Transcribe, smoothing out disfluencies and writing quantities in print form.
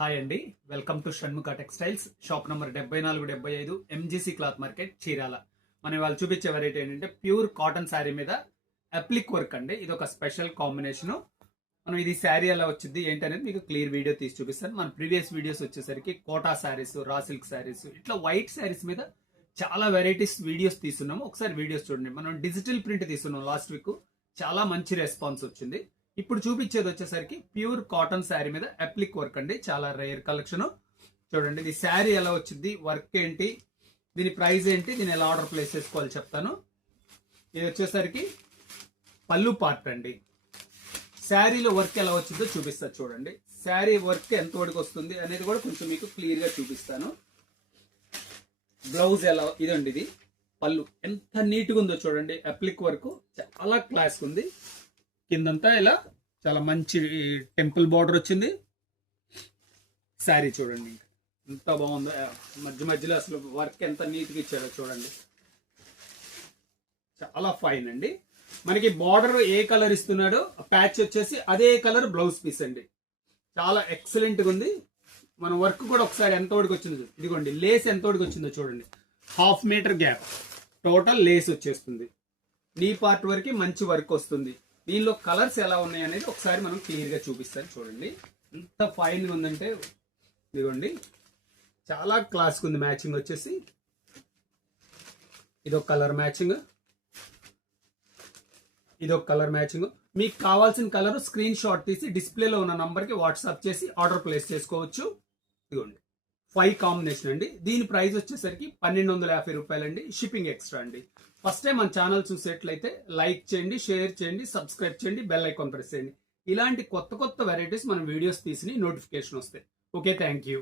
Hi అండి, welcome to Shanmukha textiles. Shop number 7475 MGC cloth market Chirala. మనం వాళ్ళు చూపించే వెరైటీ ఏంటంటే ప్యూర్ కాటన్ శారీ మీద అప్లిక్ వర్క్ అండి. ఇది ఒక స్పెషల్ కాంబినేషన్. మనం ఇది శారీ ఎలా వచ్చింది ఏంటనేది మీకు క్లియర్ వీడియో తీసి చూపిస్తాను. మన ప్రీవియస్ వీడియోస్ వచ్చేసరికి కోటా శారీస్, రా సిల్క్ శారీస్, ఇట్లా వైట్ శారీస్ మీద చాలా వెరైటీస్ వీడియోస్ తీస్తున్నాము. ఒకసారి వీడియోస్ చూడండి. మనం డిజిటల్ ప్రింట్ తీసుకున్నాం లాస్ట్ వీక్, చాలా మంచి రెస్పాన్స్ వచ్చింది. ఇప్పుడు చూపించేది వచ్చేసరికి ప్యూర్ కాటన్ శారీ మీద అప్లిక్ వర్క్ అండి. చాలా రేర్ కలెక్షన్. చూడండి ఇది శారీ ఎలా వచ్చింది, వర్క్ ఏంటి, దీని ప్రైస్ ఏంటి, దీని ఎలా ఆర్డర్ ప్లేస్ చేసుకోవాలి చెప్తాను. ఇది వచ్చేసరికి పళ్ళు పార్ట్ అండి. శారీలో వర్క్ ఎలా వచ్చిందో చూపిస్తా చూడండి. శారీ వర్క్ ఎంత వరకు వస్తుంది అనేది కూడా కొంచెం మీకు క్లియర్ గా చూపిస్తాను. బ్లౌజ్ ఎలా, ఇదండి ఇది పళ్ళు ఎంత నీట్ గా ఉందో చూడండి. అప్లిక్ వర్క్ చాలా క్లాస్ ఉంది. కిందంతా ఇలా చాలా మంచి టెంపుల్ బార్డర్ వచ్చింది. శారీ చూడండి ఎంత బాగుందో, మధ్య మధ్యలో అసలు వర్క్ ఎంత నీట్గా ఇచ్చారో చూడండి. చాలా ఫైన్ అండి. మనకి బార్డర్ ఏ కలర్ ఇస్తున్నాడో ప్యాచ్ వచ్చేసి అదే కలర్ బ్లౌజ్ పీస్ అండి. చాలా ఎక్సలెంట్ గా ఉంది. మన వర్క్ కూడా ఒకసారి ఎంత వరకు వచ్చిందో, ఇదిగోండి లేస్ ఎంత వరకు వచ్చిందో చూడండి. 1/2 మీటర్ గ్యాప్ టోటల్ లేస్ వచ్చేస్తుంది. నీ పార్ట్ వరకు మంచి వర్క్ వస్తుంది. దీనిలో కలర్స్ ఎలా ఉన్నాయి అనేది ఒకసారి మనం క్లియర్ గా చూపిస్తాను చూడండి. ఎంత ఫైన్ గా ఉందంటే ఇదిగోండి, చాలా క్లాస్ ఉంది. మ్యాచింగ్ వచ్చేసి ఇదొక కలర్ మ్యాచింగ్, ఇదొక కలర్ మ్యాచింగ్. మీకు కావాల్సిన కలర్ స్క్రీన్ షాట్ తీసి డిస్ప్లేలో ఉన్న నంబర్ కి వాట్సాప్ చేసి ఆర్డర్ ప్లేస్ చేసుకోవచ్చు. ఇదిగోండి 5 కాంబినేషన్ అండి. దీని ప్రైస్ వచ్చేసరికి 1250 రూపాయలండి. షిప్పింగ్ ఎక్స్ట్రా అండి. ఫస్ట్ టైం మన ఛానల్ చూసేట్లయితే లైక్ చేయండి, షేర్ చేయండి, సబ్స్క్రైబ్ చేయండి, బెల్ ఐకాన్ ప్రెస్ చేయండి. ఇలాంటి కొత్త కొత్త వెరైటీస్ మనం వీడియోస్ తీసి నోటిఫికేషన్ వస్తాయి. Okay, thank you.